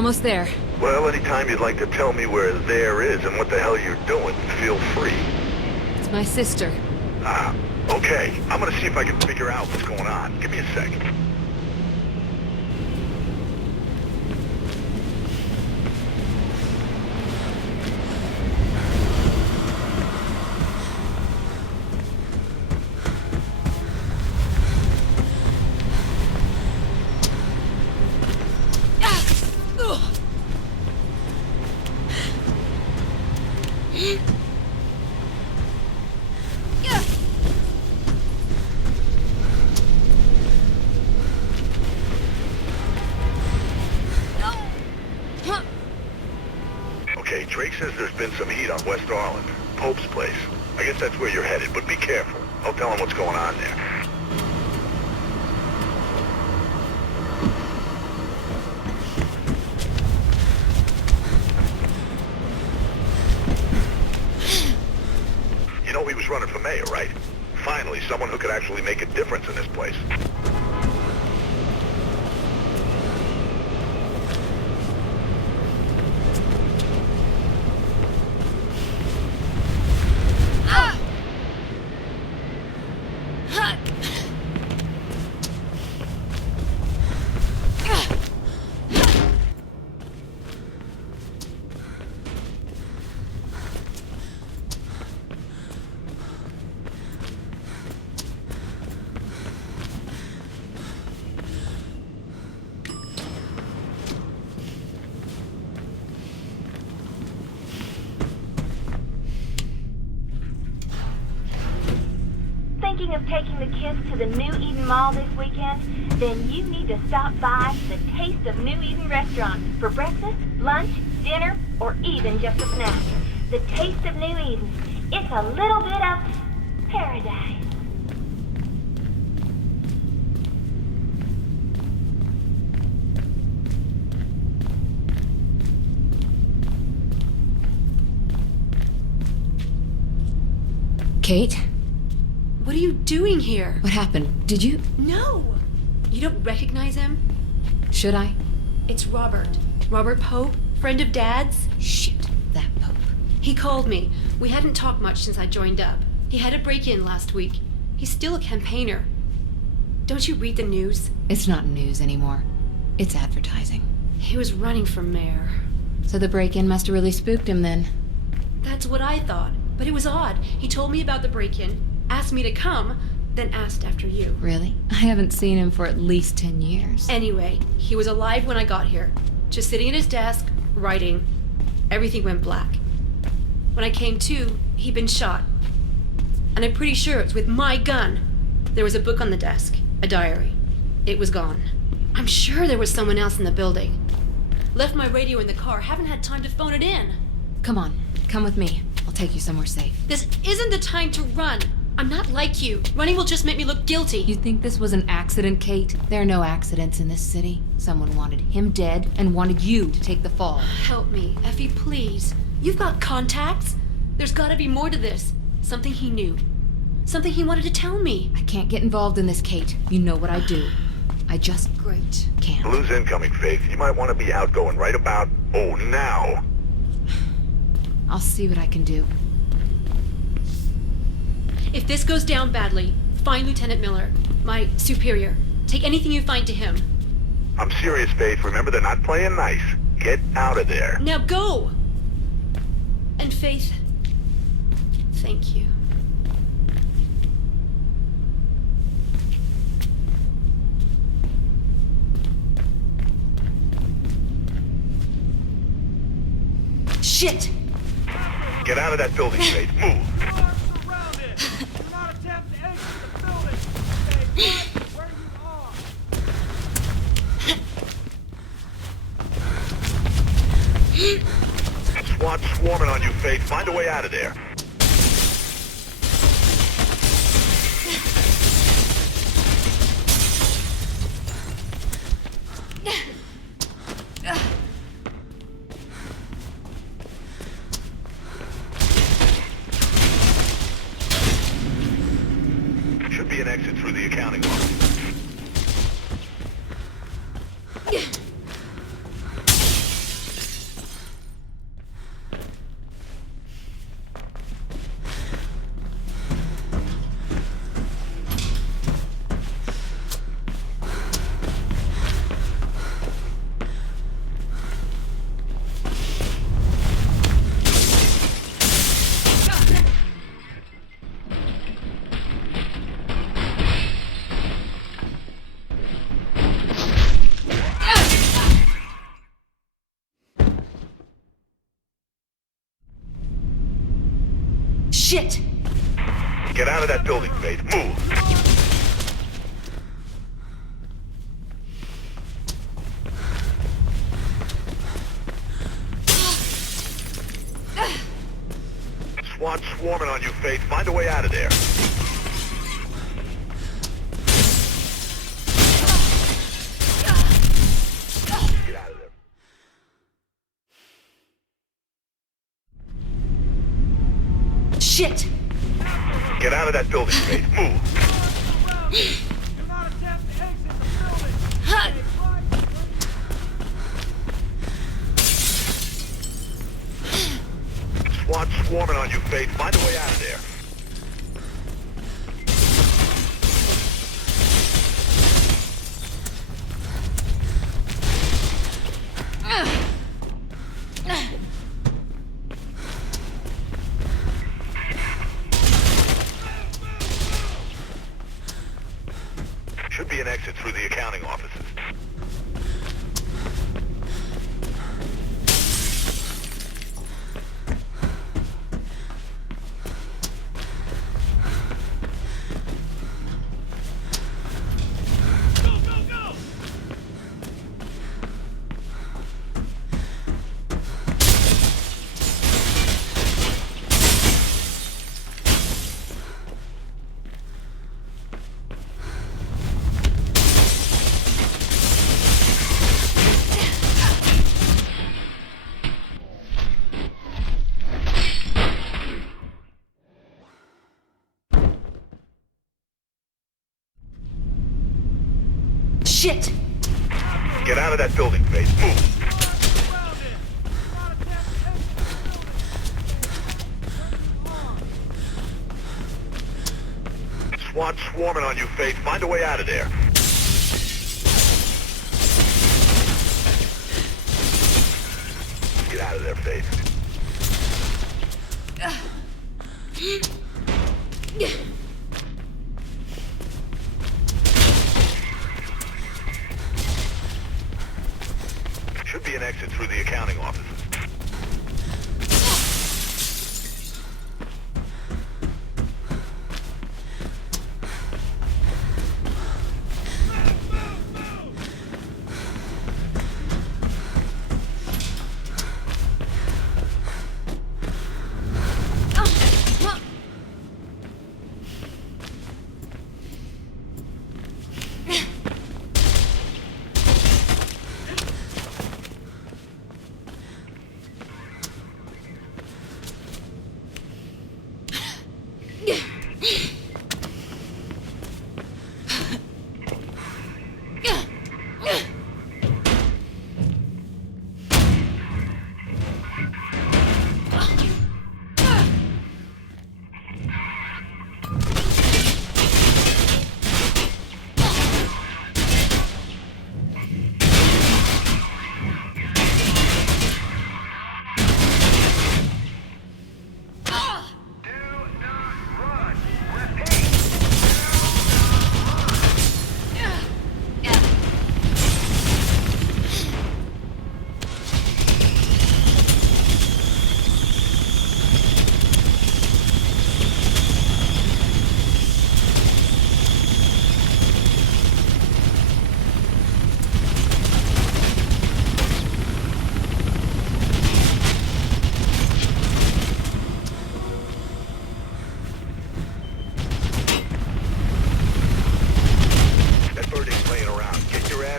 almost there. Well, anytime you'd like to tell me where there is and what the hell you're doing, feel free. It's my sister. Ah, okay. I'm gonna see if I can figure out what's going on. Give me a sec. Okay, Drake says there's been some heat on West Arlen. Pope's place. I guess that's where you're headed, but be careful. I'll tell him what's going on there. You know he was running for mayor, right? Finally, someone who could actually make a difference in this place. Thinking of taking the kids to the New Eden Mall this weekend? Then you need to stop by the Taste of New Eden restaurant for breakfast, lunch, dinner, or even just a snack. The Taste of New Eden. It's a little bit of paradise. Kate? What are you doing here? What happened? Did you? No! You don't recognize him? Should I? It's Robert. Robert Pope, friend of Dad's. Shit, that Pope. He called me. We hadn't talked much since I joined up. He had a break-in last week. He's still a campaigner. Don't you read the news? It's not news anymore. It's advertising. He was running for mayor. So the break-in must have really spooked him then. That's what I thought. But it was odd. He told me about the break-in, asked me to come, then asked after you. Really? I haven't seen him for at least 10 years. Anyway, he was alive when I got here. Just sitting at his desk, writing. Everything went black. When I came to, he'd been shot. And I'm pretty sure it's with my gun. There was a book on the desk, a diary. It was gone. I'm sure there was someone else in the building. Left my radio in the car, haven't had time to phone it in. Come on, come with me. I'll take you somewhere safe. This isn't the time to run. I'm not like you. Running will just make me look guilty. You think this was an accident, Kate? There are no accidents in this city. Someone wanted him dead and wanted you to take the fall. Help me, Effie, please. You've got contacts. There's gotta be more to this. Something he knew. Something he wanted to tell me. I can't get involved in this, Kate. You know what I do. I just can't. Blue's incoming, Faith. You might want to be outgoing right about, now. I'll see what I can do. If this goes down badly, find Lieutenant Miller, my superior. Take anything you find to him. I'm serious, Faith. Remember, they're not playing nice. Get out of there. Now go! And Faith, thank you. Shit! Get out of that building, Faith. Move. SWAT swarming on you, Faith. Find a way out of there. Should be an exit through the accounting office. Shit! Get out of that building, Faith. Move! SWAT swarming on you, Faith. Find a way out of there. Get out of there. Shit! Get out of that building, Faith. Move! SWAT swarming on you, Faith. Find a way out of there. Should be an exit through the accounting offices. Shit! Get out of that building, Faith. Move! SWAT swarming on you, Faith. Find a way out of there. Get out of there, Faith. Should be an exit through the accounting offices.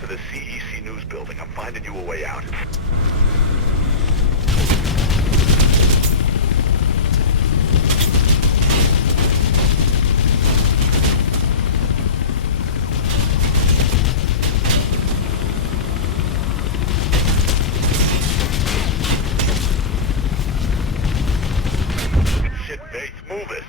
To the CEC News building. I'm finding you a way out. Shit, Bates, move it.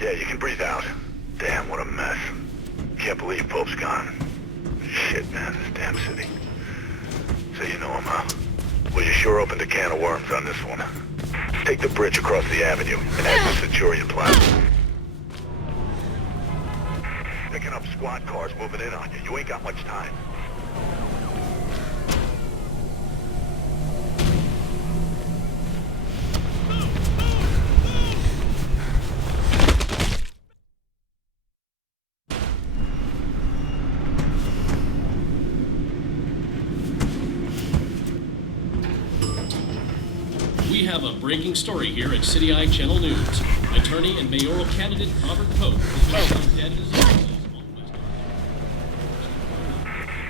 Yeah, you can breathe out. Damn, what a mess. Can't believe Pope's gone. Shit, man, this damn city. So you know him, huh? Well, you sure opened a can of worms on this one. Take the bridge across the avenue and head to Centurion Plaza. Picking up squad cars moving in on you. You ain't got much time. We have a breaking story here at City Eye Channel News. Attorney and mayoral candidate Robert Pope has been found dead in his office on West Island.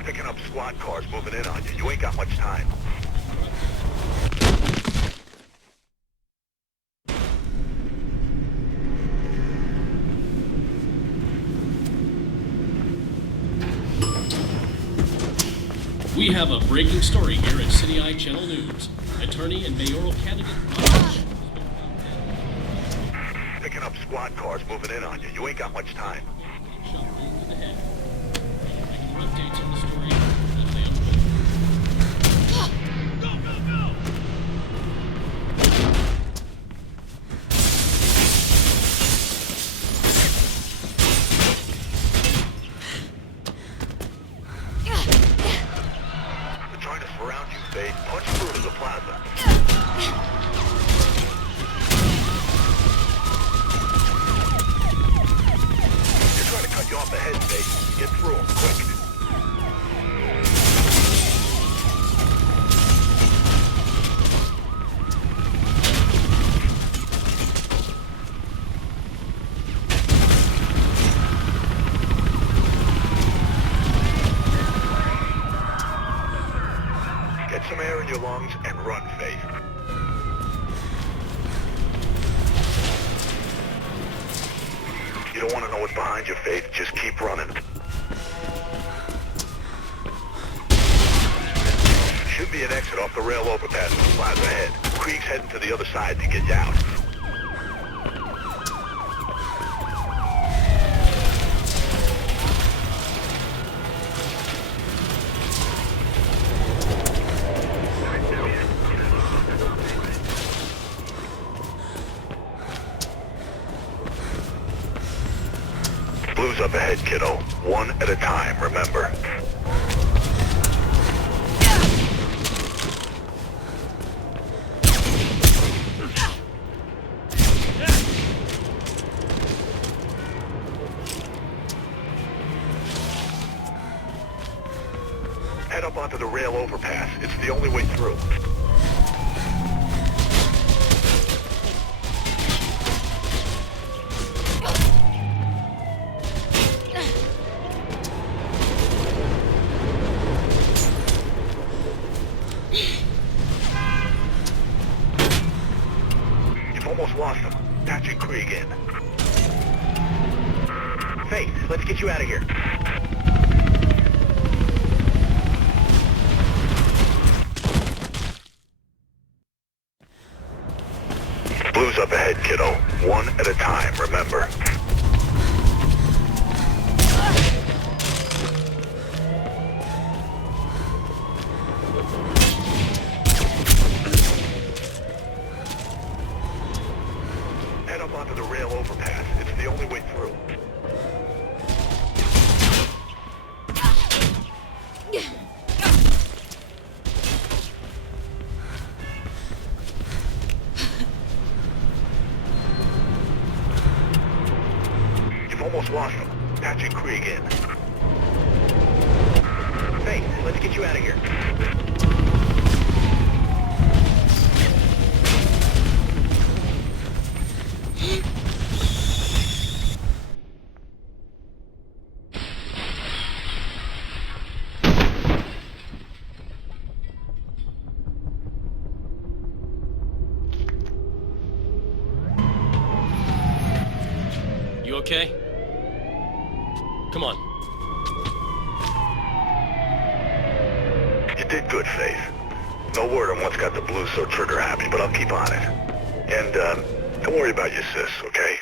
Picking up squad cars moving in on you. You ain't got much time. We have a breaking story here at City Eye Channel News. Attorney and mayoral candidate Robert Pope has been found dead. Picking up squad cars moving in on you. You ain't got much time. Shot right to the head. Regular updates on the story as they unfold. Go, go, go! They're trying to surround you, Faith. Punch through to the plaza. They're trying to cut you off the head, Faith. Get through them, quick. Get some air in your lungs and run, Faith. You don't want to know what's behind your Faith. Just keep running. Should be an exit off the rail overpass in the plaza ahead. Krieg's heading to the other side to get you out. Blue's up ahead, kiddo. One at a time, remember. Head up onto the rail overpass. It's the only way through. You've almost lost them. Patching Krieg in. Faith, let's get you out of here. Blue's up ahead, kiddo. One at a time, remember. Head up onto the rail overpass. It's the only way through. You've almost lost them. Patching Krieg in. Faith, let's get you out of here. You okay? Come on. You did good, Faith. No word on what's got the Blues so trigger happy, but I'll keep on it. And, don't worry about your sis, okay?